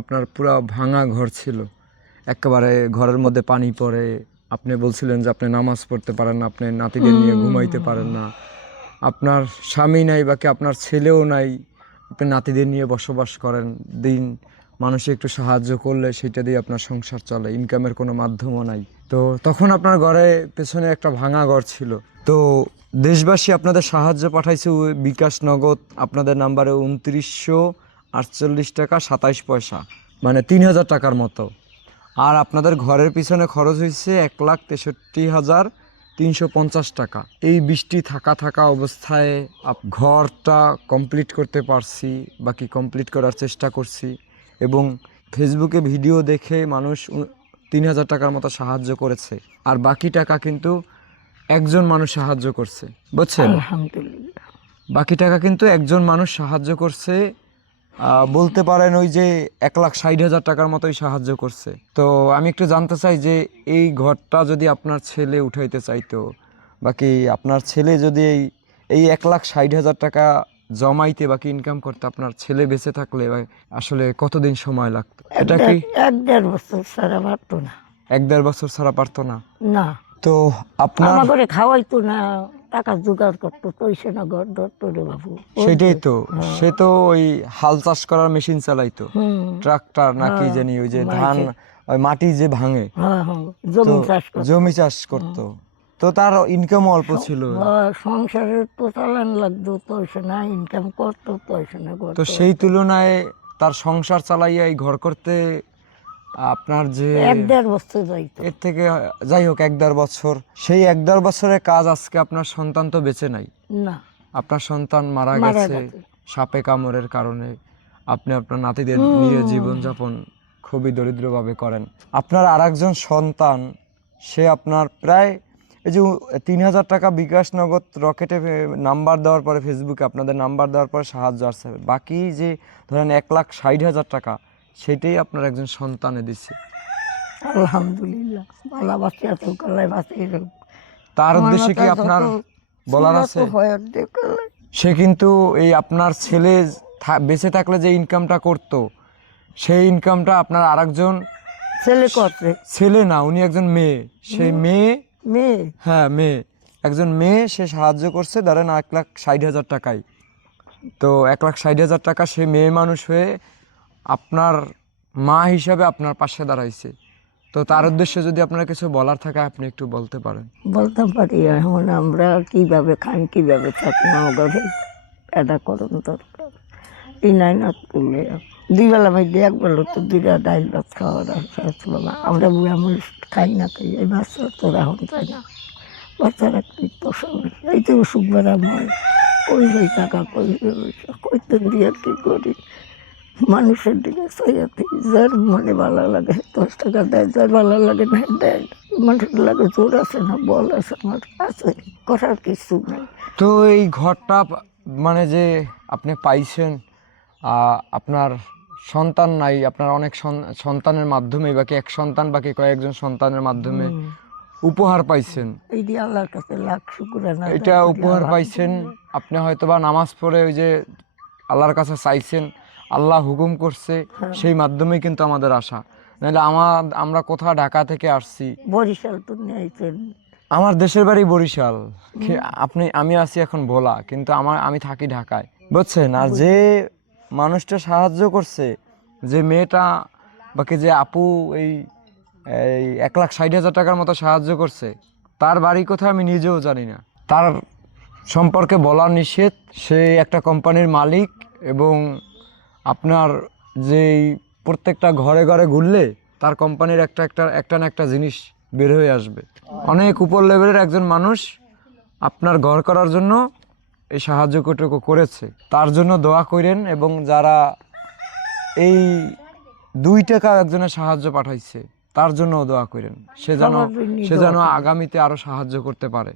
আপনার পুরা ভাঙা ঘর ছিল, একেবারে ঘরের মধ্যে পানি পড়ে। আপনি বলছিলেন যে আপনি নামাজ পড়তে পারেন না, আপনি নাতিদের নিয়ে ঘুমাইতে পারেন না, আপনার স্বামী নাই বাকি আপনার ছেলেও নাই, আপনি নাতিদের নিয়ে বসবাস করেন। দিন মানুষে একটু সাহায্য করলে সেটা দিয়ে আপনার সংসার চলে, ইনকামের কোনো মাধ্যমও নাই। তো তখন আপনার ঘরে পেছনে একটা ভাঙা ঘর ছিল। তো দেশবাসী আপনাদের সাহায্য পাঠাইছে বিকাশ নগদ আপনাদের নাম্বারে 2948 টাকা 27 পয়সা, মানে 3000 টাকার মতো। আর আপনাদের ঘরের পিছনে খরচ হয়েছে 1,63,350 টাকা। এই বৃষ্টি থাকা অবস্থায় ঘরটা কমপ্লিট করতে পারছি, বাকি কমপ্লিট করার চেষ্টা করছি। এবং ফেসবুকে ভিডিও দেখে মানুষ 3000 টাকার মতো সাহায্য করেছে। আর বাকি টাকা কিন্তু একজন মানুষ সাহায্য করছে, বুঝছেন? আলহামদুলিল্লাহ। বাকি টাকা কিন্তু একজন মানুষ সাহায্য করছে। বলতে পারেন ওই যে 1,60,000 টাকার মতোই সাহায্য করছে। তো আমি একটু জানতে চাই যে এই ঘরটা যদি আপনার ছেলে উঠাইতে চাইতো, বাকি আপনার ছেলে যদি এই 1,60,000 টাকা জমাইতে বাকি ইনকাম করতে আপনার ছেলে বেঁচে থাকলে আসলে কতদিন সময় লাগতো? এটা কি 1-1.5 বছর ছাড়া পারতো না। 1-1.5 বছর ছাড়া পারতো না? না, তো আপনার আমার ঘরে খাওয়াইতো না, টাকা জোগাড় করতো, তৈছে না ঘর ধরতো রে বাবু। সেটাই তো, সে তো ওই হাল চাষ করার মেশিন চালাইতো, ট্রাক্টর নাকি জানি, ওই যে ধান ওই মাটি যে ভাঙে, জমি চাষ করতো। জমি চাষ করতো। তো তার ইনকাম অল্প ছিল। সংসারের তো চালান লাগতো, তৈছে না, ইনকাম করতো, তৈছে না। তো সেই তুলনায় তার সংসার চালাইয়া এই ঘর করতে আপনার যে 1-1.5 বছর যাইতো। এর থেকে যাই হোক 1-1.5 বছর, সেই 1-1.5 বছরের কাজ আজকে আপনার সন্তান তো বেঁচে নাই। না, আপনার সন্তান মারা গেছে সাপে কামড়ের কারণে। আপনি আপনার নাতিদের নিয়ে জীবনযাপন খুবই দরিদ্রভাবে করেন। আপনার আরেকজন সন্তান, সে আপনার প্রায় এই যে 3000 টাকা বিকাশ নগদ রকেটে নাম্বার দেওয়ার পরে, ফেসবুকে আপনাদের নাম্বার দেওয়ার পরে সাহায্য আসছে। বাকি যে ধরেন 1,60,000 টাকা, সেটাই আপনার একজন সন্তানে দিচ্ছে। আলহামদুলিল্লাহ। ভালো বাঁচিয়ে তো গলায় বাঁচিয়ে রাখবো। তার উদ্দেশ্যে কি আপনার বলার আছে? সে কিন্তু এই আপনার ছেলে বেঁচে থাকলে যে ইনকামটা করতো, সেই ইনকামটা আপনার আরেকজন ছেলে করছে। ছেলে না, উনি একজন মেয়ে। সেই মেয়ে, হ্যাঁ মেয়ে, একজন মেয়ে, সে সাহায্য করছে ধরেন 1,60,000 টাকায়। তো 1,60,000 টাকা সে মেয়ে মানুষ হয়ে আপনার মা হিসাবে আপনার পাশে দাঁড়াইছে। তো তার উদ্দেশ্যে যদি আপনার কিছু বলার থাকে আপনি একটু বলতে পারেন। বলতে পারি, এখন আমরা কিভাবে খাই, কিভাবে থাকি, ঘরে এটা করুন দরকার। এই নাই না করলে 2 বেলা ভাই 1 বেলা তো 2টা ডাইল ভাত খাওয়ার বাবা। আমরা বুড়া মানুষ খাই না, খাই এই বাচ্চা তো এখন চাই না। বাচ্চারা কি পোষণ, এই তো অসুখ বেড়াম হয়, ওই টাকা কইতে দিয়ে কি করি, মানুষের দিকে চাইয়াতে যার মনে ভালো লাগে 10 টাকা দেয়, যার ভালো লাগে না দেয়। মানুষের লাগে জোর আছে না, বল আছে, আমার আছে, করার কিছু নেই। তো এই ঘরটা মানে যে আপনি পাইছেন, আপনার সন্তান নাই, আপনার অনেক সন্তানের মাধ্যমে, বাকি এক সন্তান বাকি কয়েকজন সন্তানের মাধ্যমে উপহার পাইছেন। এই দিয়ে আল্লাহর কাছে লাখ শুকরানা। এটা উপহার পাইছেন, আপনি হয়তোবা নামাজ পড়ে ওই যে আল্লাহর কাছে চাইছেন, আল্লাহ হুকুম করছে, সেই মাধ্যমে কিন্তু আমাদের আশা। নাহলে আমরা কোথাও ঢাকা থেকে আসছি, বরিশাল তো নিয়েছেন। আমার দেশের বাড়ি বরিশাল, আমি আছি এখন ভোলা, কিন্তু আমি থাকি ঢাকায়, বুঝছেন? আর যে মানুষটা সাহায্য করছে, যে মেয়েটা বাকি যে আপু এই 1,60,000 টাকার মতো সাহায্য করছে, তার বাড়ি কোথায় আমি নিজেও জানি না, তার সম্পর্কে বলা নিষেধ। সে একটা কোম্পানির মালিক, এবং আপনার যেই প্রত্যেকটা ঘরে ঘরে ঘুরলে তার কোম্পানির একটা না একটা জিনিস বের হয়ে আসবে। অনেক উপর লেভেলের একজন মানুষ আপনার ঘর করার জন্য এই সাহায্যটুকু করেছে, তার জন্য দোয়া করেন। এবং যারা এই 2 টাকা একজনের সাহায্য পাঠাইছে, তার জন্য দোয়া করেন, সে যেন আগামীতে আরো সাহায্য করতে পারে।